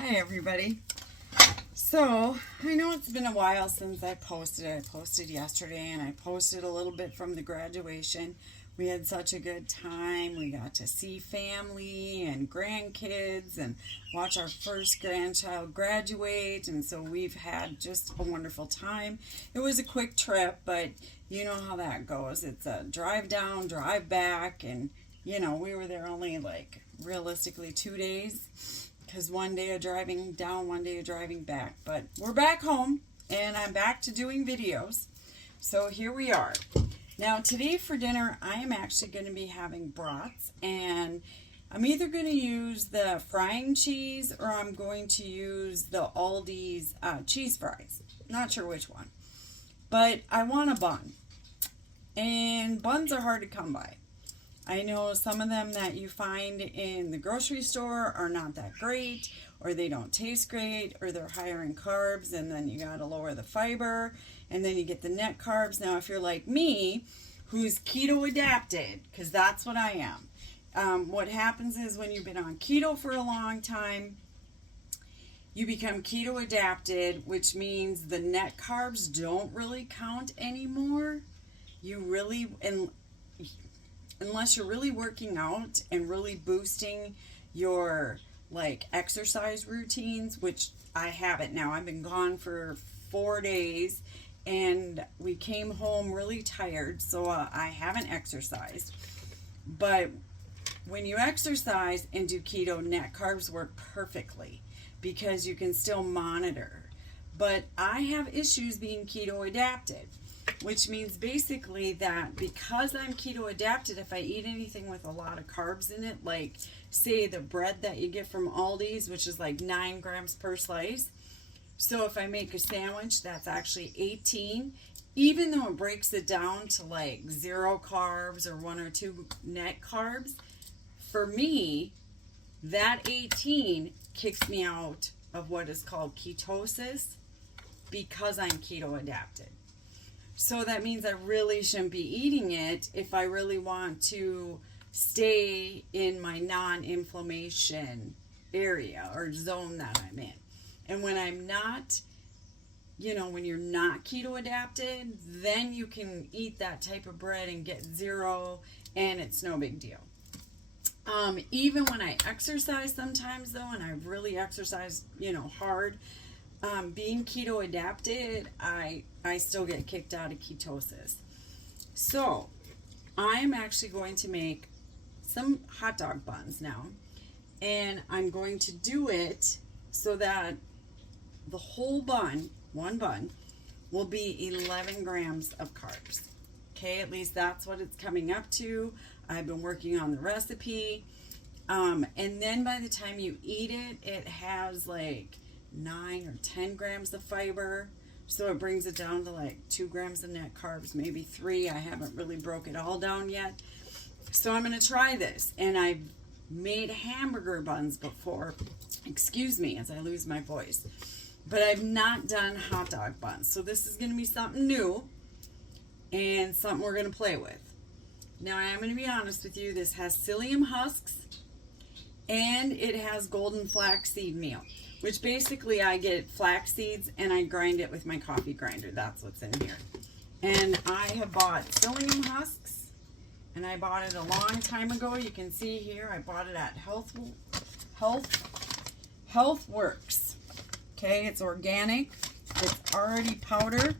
Hi everybody. So I know it's been a while since I posted. I posted yesterday and I posted a little bit from the graduation. We had such a good time. We got to see family and grandkids and watch our first grandchild graduate, and so we've had just a wonderful time. It was a quick trip, but you know how that goes. It's a drive down, drive back, and we were there only like realistically 2 days, because one day of driving down, one day of driving back. But we're back home, and I'm back to doing videos. So here we are. Now today for dinner, I am actually going to be having brats, and I'm either going to use the frying cheese or I'm going to use the Aldi's cheese fries. Not sure which one. But I want a bun. And buns are hard to come by. I know some of them that you find in the grocery store are not that great, or they don't taste great, or they're higher in carbs, and then you gotta lower the fiber, and then you get the net carbs. Now, if you're like me, who's keto adapted, because that's what I am, what happens is when you've been on keto for a long time, you become keto adapted, which means the net carbs don't really count anymore. Unless you're really working out and really boosting your exercise routines, which I haven't now. I've been gone for 4 days and we came home really tired, so I haven't exercised. But when you exercise and do keto, net carbs work perfectly because you can still monitor. But I have issues being keto adapted, which means basically that because I'm keto adapted, if I eat anything with a lot of carbs in it, like say the bread that you get from Aldi's, which is like 9 grams per slice. So if I make a sandwich, that's actually 18, even though it breaks it down to like 0 carbs or 1 or 2 net carbs, for me, that 18 kicks me out of what is called ketosis because I'm keto adapted. So that means I really shouldn't be eating it if I really want to stay in my non-inflammation area or zone that I'm in. And when I'm not, when you're not keto adapted, then you can eat that type of bread and get 0 and it's no big deal. Even when I exercise sometimes though, and I really exercise, hard, being keto adapted, I still get kicked out of ketosis. So I'm actually going to make some hot dog buns now, and I'm going to do it so that the whole bun, one bun, will be 11 grams of carbs. Okay, at least that's what it's coming up to. I've been working on the recipe, and then by the time you eat it, it has like 9 or 10 grams of fiber, so it brings it down to like 2 grams of net carbs, maybe 3. I haven't really broke it all down yet, so I'm going to try this. And I've made hamburger buns before, excuse me as I lose my voice, but I've not done hot dog buns, so this is going to be something new and something we're going to play with. Now I am going to be honest with you, this has psyllium husks and it has golden flaxseed meal, which basically I get flax seeds and I grind it with my coffee grinder. That's what's in here. And I have bought psyllium husks, and I bought it a long time ago. You can see here, I bought it at Health Works. Okay, it's organic. It's already powder.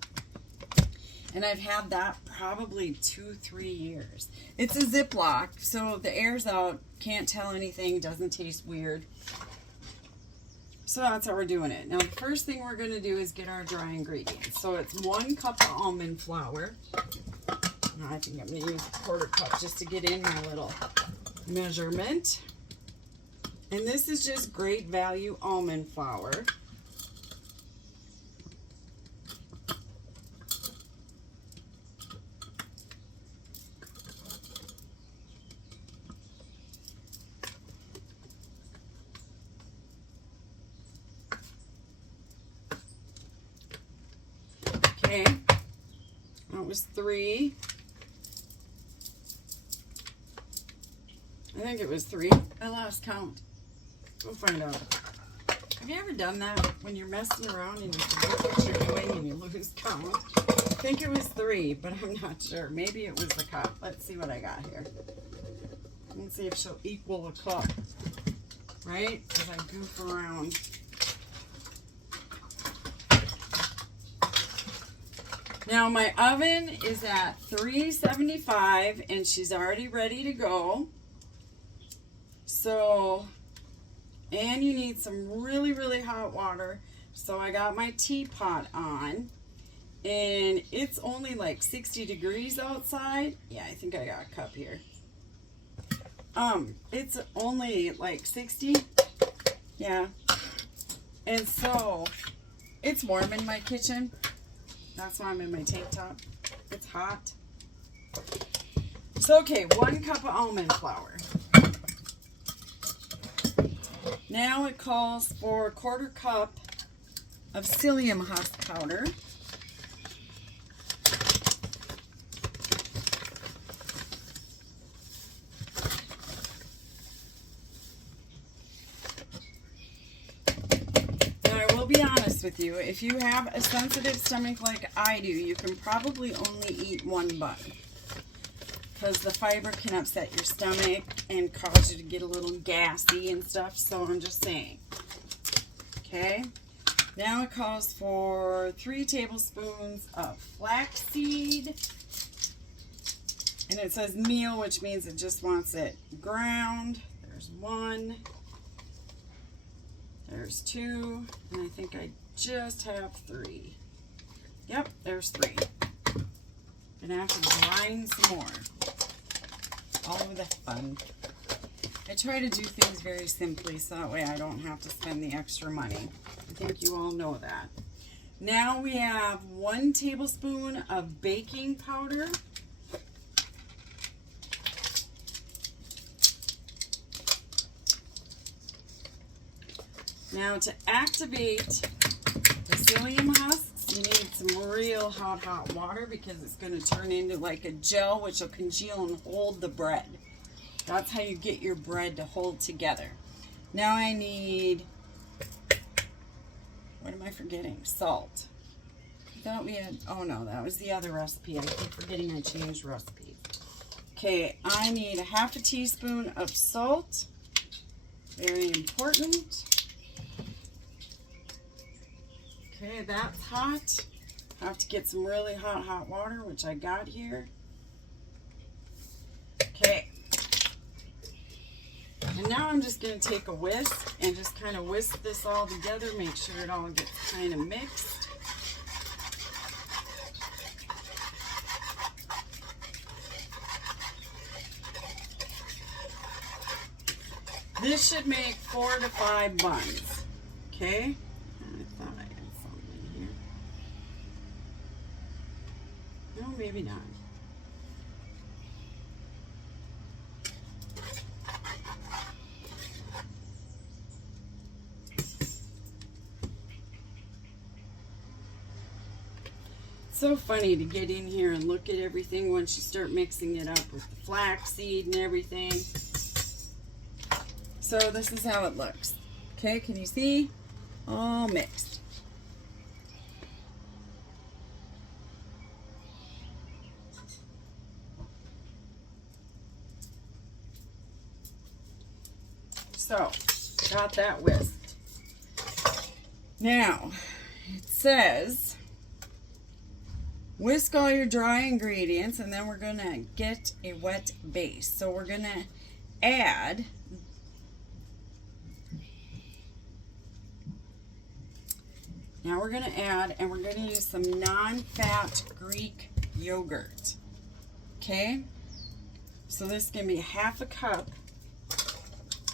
And I've had that probably 2-3 years. It's a Ziploc, so the air's out, can't tell anything, doesn't taste weird. So that's how we're doing it. Now the first thing we're going to do is get our dry ingredients. So it's 1 cup of almond flour. I think I'm going to use a 1/4 cup just to get in my little measurement. And this is just great value almond flour. Okay, that was 3. I think it was 3. I lost count. We'll find out. Have you ever done that when you're messing around and you forget what you're doing and you lose count? I think it was 3, but I'm not sure. Maybe it was a cup. Let's see what I got here. Let's see if she'll equal a cup. Right? As I goof around. Now my oven is at 375 and she's already ready to go. So, and you need some really, really hot water. So I got my teapot on and it's only like 60 degrees outside. Yeah, I think I got a cup here. It's only like 60. Yeah. And so it's warm in my kitchen. That's why I'm in my tank top. It's hot. So, okay, 1 cup of almond flour. Now it calls for 1/4 cup of psyllium husk powder. Be honest with you, if you have a sensitive stomach like I do, you can probably only eat 1 bun because the fiber can upset your stomach and cause you to get a little gassy and stuff. So I'm just saying. Okay, now it calls for 3 tablespoons of flaxseed, and it says meal, which means it just wants it ground. There's 1. There's 2, and I think I just have 3. Yep, there's 3. Gonna have to grind some more. All of the fun. I try to do things very simply so that way I don't have to spend the extra money. I think you all know that. Now we have 1 tablespoon of baking powder. Now to activate the psyllium husks, you need some real hot water because it's going to turn into like a gel which will congeal and hold the bread. That's how you get your bread to hold together. Now I need, what am I forgetting? Salt. I thought we had, oh no, that was the other recipe. I keep forgetting I changed recipes. Okay, I need 1/2 teaspoon of salt. Very important. Okay, that's hot. I have to get some really hot water, which I got here. Okay. And now I'm just going to take a whisk and just kind of whisk this all together, make sure it all gets kind of mixed. This should make 4 to 5 buns. Okay? I thought I had something here. No, maybe not. So funny to get in here and look at everything once you start mixing it up with the flaxseed and everything. So this is how it looks. Okay, can you see? All mixed. So, got that whisked. Now, it says, whisk all your dry ingredients, and then we're going to get a wet base. So we're going to add and we're going to use some non-fat Greek yogurt. Okay? So this is going to be 1/2 cup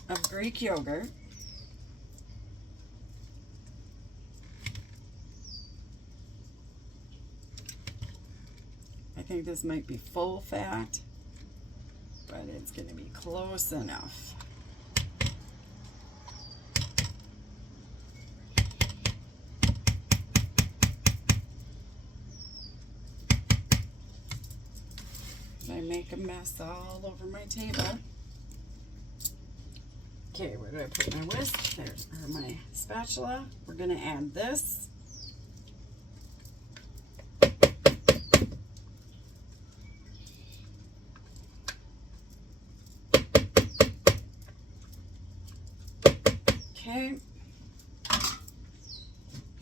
of Greek yogurt. I think this might be full fat, but it's going to be close enough. I make a mess all over my table. Okay, where do I put my whisk? There's my spatula. We're going to add this. Okay.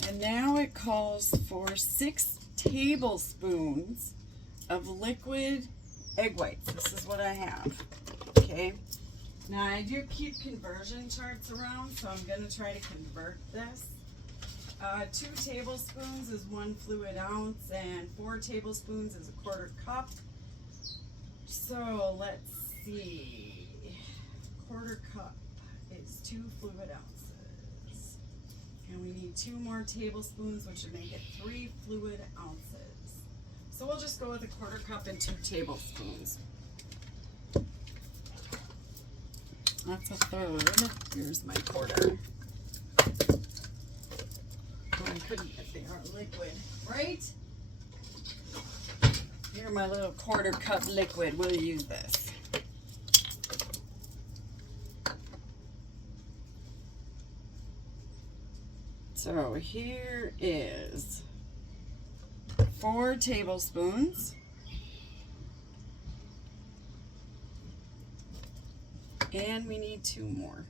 And now it calls for 6 tablespoons of liquid egg whites. This is what I have. Okay. Now I do keep conversion charts around, so I'm going to try to convert this. 2 tablespoons is 1 fluid ounce, and 4 tablespoons is 1/4 cup. So let's see. 1/4 cup is 2 fluid ounces. And we need 2 more tablespoons, which would make it 3 fluid ounces. So we'll just go with 1/4 cup and 2 tablespoons. That's 1/3. Here's my 1/4. Oh, I couldn't if they are liquid, right? Here, my little 1/4 cup liquid. We'll use this. So here is 4 tablespoons. And we need 2 more.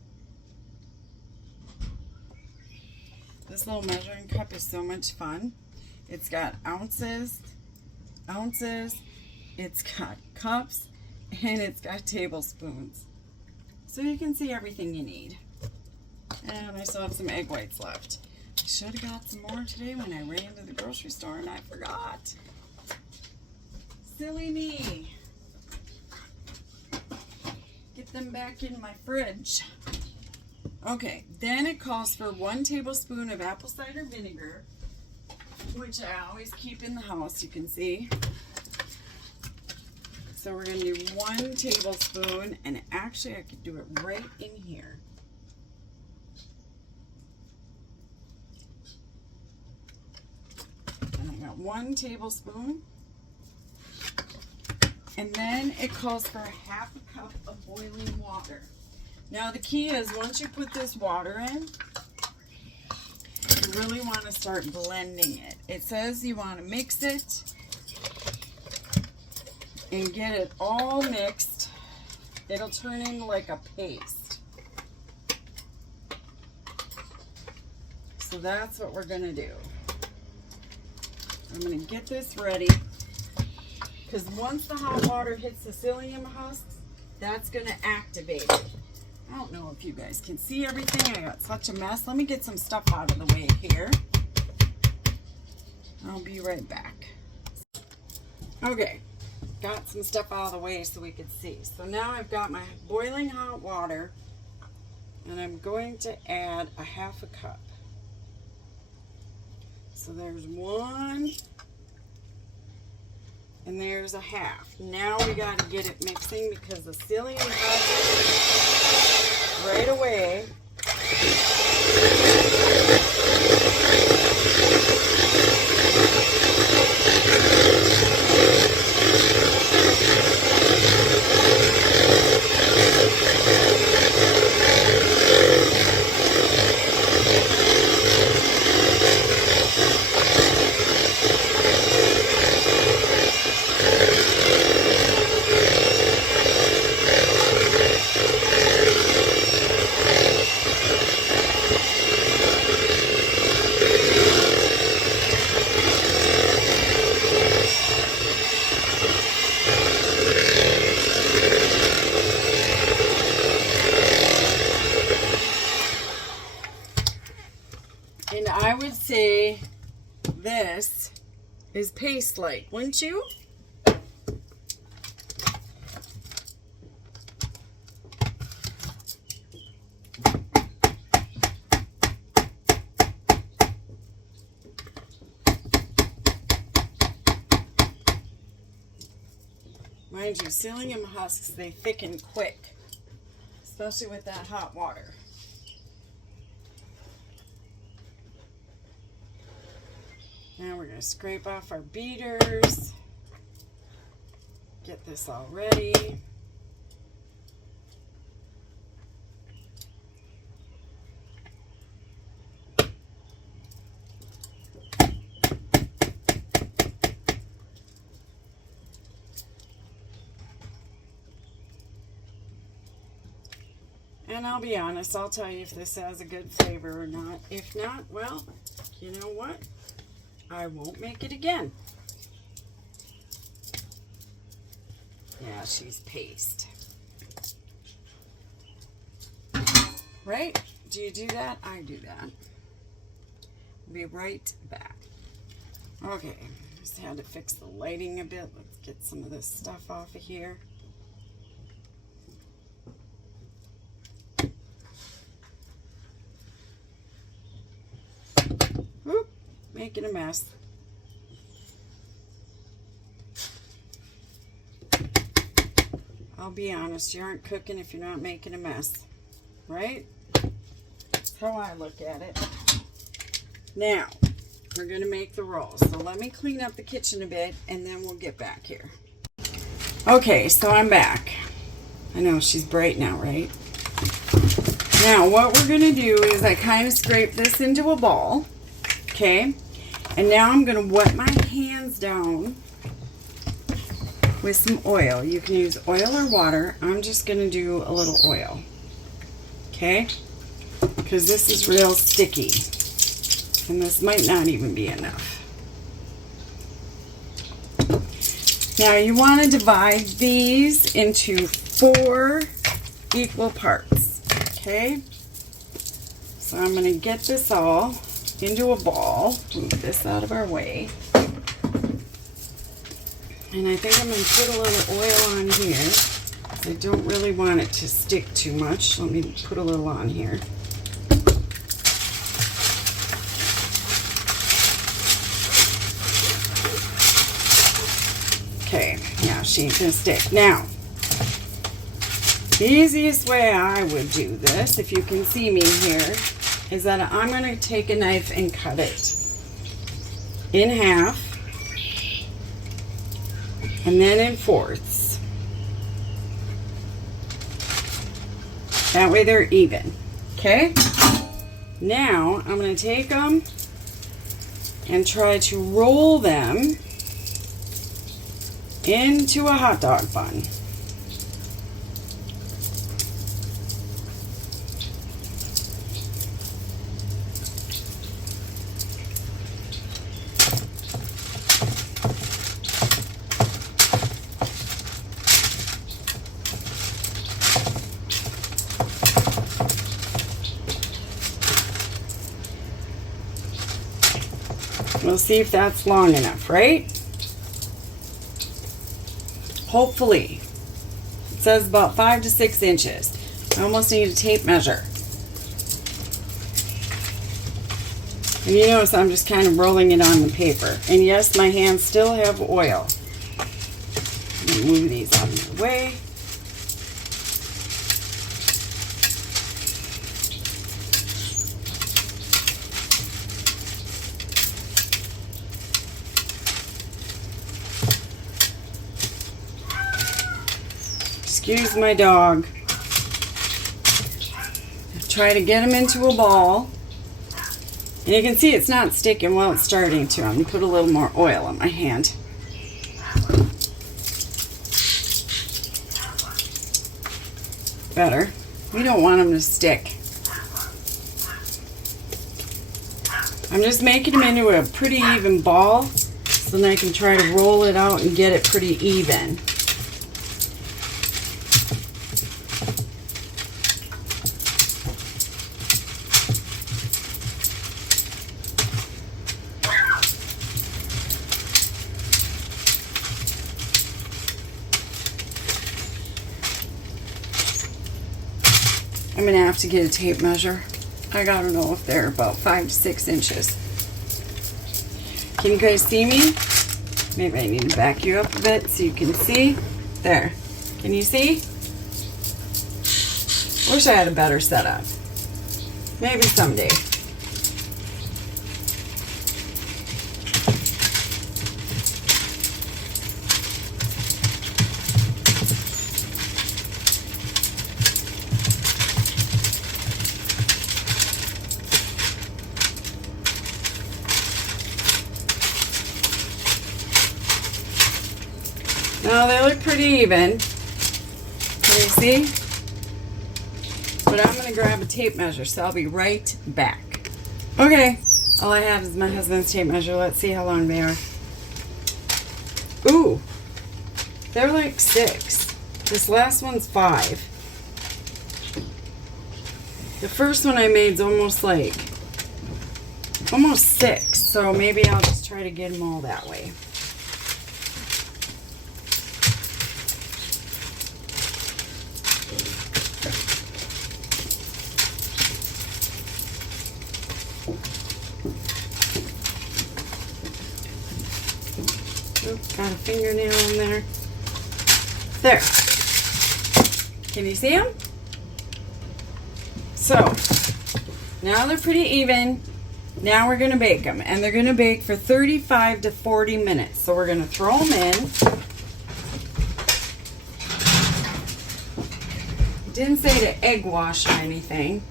This little measuring cup is so much fun. It's got ounces, it's got cups, and it's got tablespoons. So you can see everything you need. And I still have some egg whites left. I should have got some more today when I ran to the grocery store and I forgot. Silly me. Get them back in my fridge. Okay, then it calls for 1 tablespoon of apple cider vinegar, which I always keep in the house, you can see. So we're going to do 1 tablespoon, and actually I could do it right in here. And I got 1 tablespoon. And then it calls for 1/2 cup of boiling water. Now the key is once you put this water in, you really want to start blending it. It says you want to mix it and get it all mixed. It'll turn into like a paste. So that's what we're going to do. I'm going to get this ready. Because once the hot water hits the psyllium husks, that's going to activate it. I don't know if you guys can see everything. I got such a mess. Let me get some stuff out of the way here. I'll be right back. Okay, got some stuff out of the way so we could see. So now I've got my boiling hot water, and I'm going to add 1/2 cup. So there's 1. And there's 1/2. Now we got to get it mixing because the psyllium husk right away. And I would say this is paste-like, wouldn't you? Mind you, psyllium husks, they thicken quick, especially with that hot water. Now we're going to scrape off our beaters, get this all ready. And I'll be honest, I'll tell you if this has a good flavor or not. If not, well, you know what? I won't make it again. Yeah, she's paste. Right? Do you do that? I do that. Be right back. Okay, just had to fix the lighting a bit. Let's get some of this stuff off of here. Whoop, making a mess. I'll be honest, you aren't cooking if you're not making a mess, right? That's how I look at it. Now, we're going to make the rolls. So let me clean up the kitchen a bit and then we'll get back here. Okay, so I'm back. I know, she's bright now, right? Now, what we're going to do is I kind of scrape this into a ball, okay? And now I'm going to wet my hands down with some oil. You can use oil or water. I'm just going to do a little oil, okay? Because this is real sticky. And this might not even be enough. Now you want to divide these into 4 equal parts, okay? So I'm going to get this all into a ball. Move this out of our way. And I think I'm going to put a little oil on here. I don't really want it to stick too much. Let me put a little on here. Okay, yeah, she ain't gonna stick. Now, the easiest way I would do this, if you can see me here, is that I'm gonna take a knife and cut it in half and then in fourths. That way they're even, okay? Now, I'm gonna take them and try to roll them into a hot dog bun. We'll see if that's long enough, right? Hopefully. It says about 5 to 6 inches. I almost need a tape measure. And you notice I'm just kind of rolling it on the paper. And yes, my hands still have oil. I'm gonna move these out of the way. Excuse my dog. Try to get them into a ball. And you can see it's not sticking. Well, it's starting to. I'm going to put a little more oil on my hand. Better. We don't want them to stick. I'm just making them into a pretty even ball so then I can try to roll it out and get it pretty even. I'm going to have to get a tape measure. I gotta know if they're about 5 to 6 inches. Can you guys see me? Maybe I need to back you up a bit so you can see. There. Can you see? Wish I had a better setup. Maybe someday. Now they look pretty even. Can you see? But I'm going to grab a tape measure, so I'll be right back. Okay, all I have is my husband's tape measure. Let's see how long they are. Ooh, they're like 6. This last one's 5. The first one I made is almost 6, so maybe I'll just try to get them all that way. Got a fingernail in there. There. Can you see them? So, now they're pretty even. Now we're going to bake them. And they're going to bake for 35 to 40 minutes. So we're going to throw them in. Didn't say to egg wash or anything.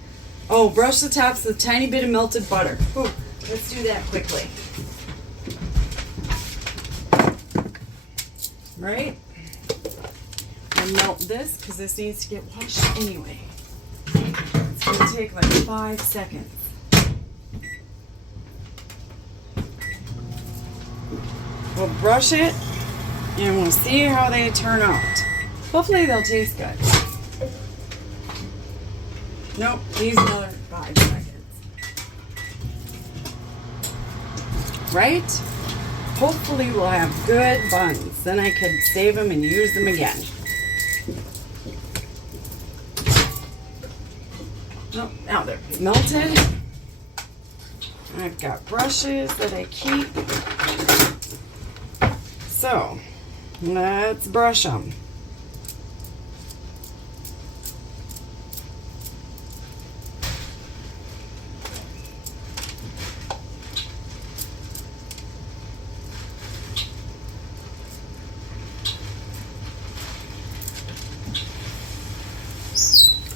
Oh, brush the tops with a tiny bit of melted butter. Ooh, let's do that quickly. Right? And melt this because this needs to get washed anyway. It's going to take like 5 seconds. We'll brush it and we'll see how they turn out. Hopefully they'll taste good. Nope, these another 5 seconds. Right? Hopefully we'll have good buns. Then I could save them and use them again. Oh, now they're melted. I've got brushes that I keep. So, let's brush them.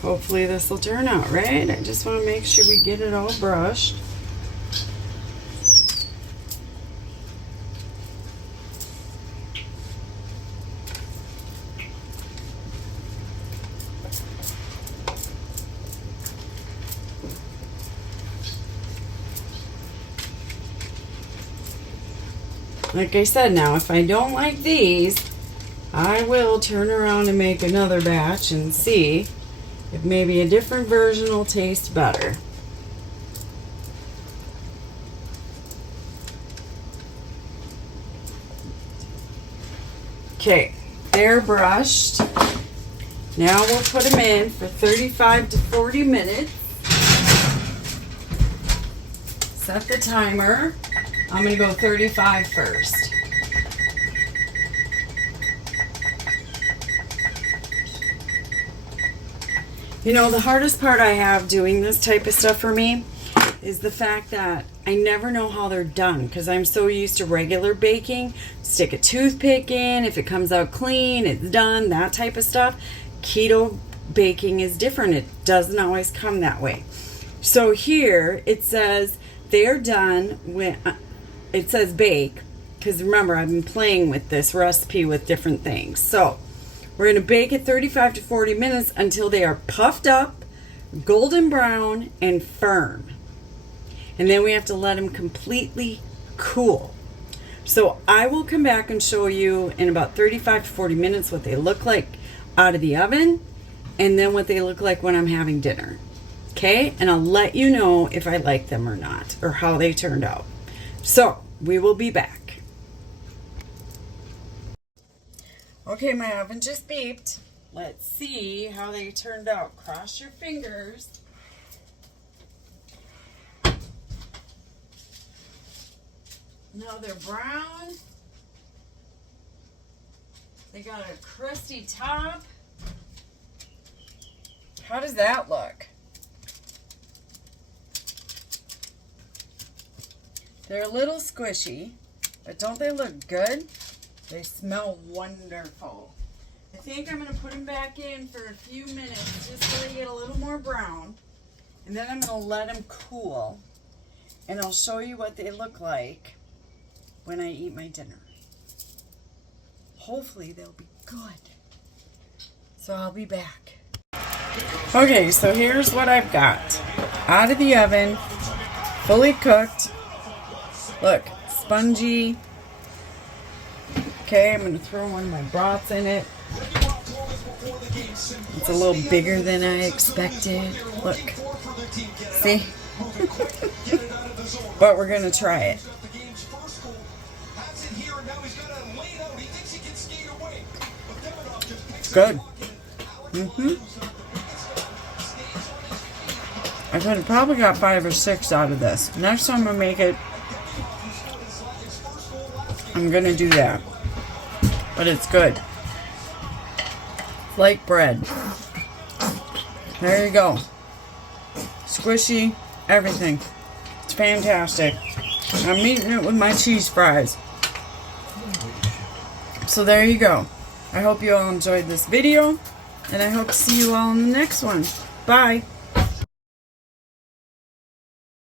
Hopefully this will turn out right. I just want to make sure we get it all brushed. Like I said, now if I don't like these, I will turn around and make another batch and see if maybe a different version will taste better. Okay, they're brushed. Now we'll put them in for 35 to 40 minutes. Set the timer. I'm going to go 35 first. You know, the hardest part I have doing this type of stuff for me is the fact that I never know how they're done because I'm so used to regular baking. Stick a toothpick in, if it comes out clean, it's done, that type of stuff. Keto baking is different. It doesn't always come that way. So here it says they're done when it says bake, because remember I've been playing with this recipe with different things. So we're going to bake it 35 to 40 minutes until they are puffed up, golden brown, and firm. And then we have to let them completely cool. So I will come back and show you in about 35 to 40 minutes what they look like out of the oven, and then what they look like when I'm having dinner. Okay? And I'll let you know if I like them or not, or how they turned out. So we will be back. Okay, my oven just beeped. Let's see how they turned out. Cross your fingers. Now they're brown. They got a crusty top. How does that look? They're a little squishy, but don't they look good? They smell wonderful. I think I'm going to put them back in for a few minutes just so they get a little more brown. And then I'm going to let them cool. And I'll show you what they look like when I eat my dinner. Hopefully they'll be good. So I'll be back. Okay, so here's what I've got. Out of the oven, fully cooked. Look, spongy. Okay, I'm going to throw one of my broths in it. It's a little bigger than I expected. Look. See? But we're going to try it. It's good. I could have probably got 5 or 6 out of this. Next time I make it, I'm going to do that. But it's good. Like bread. There you go. Squishy, everything. It's fantastic. I'm eating it with my cheese fries. So there you go. I hope you all enjoyed this video, and I hope to see you all in the next one. Bye.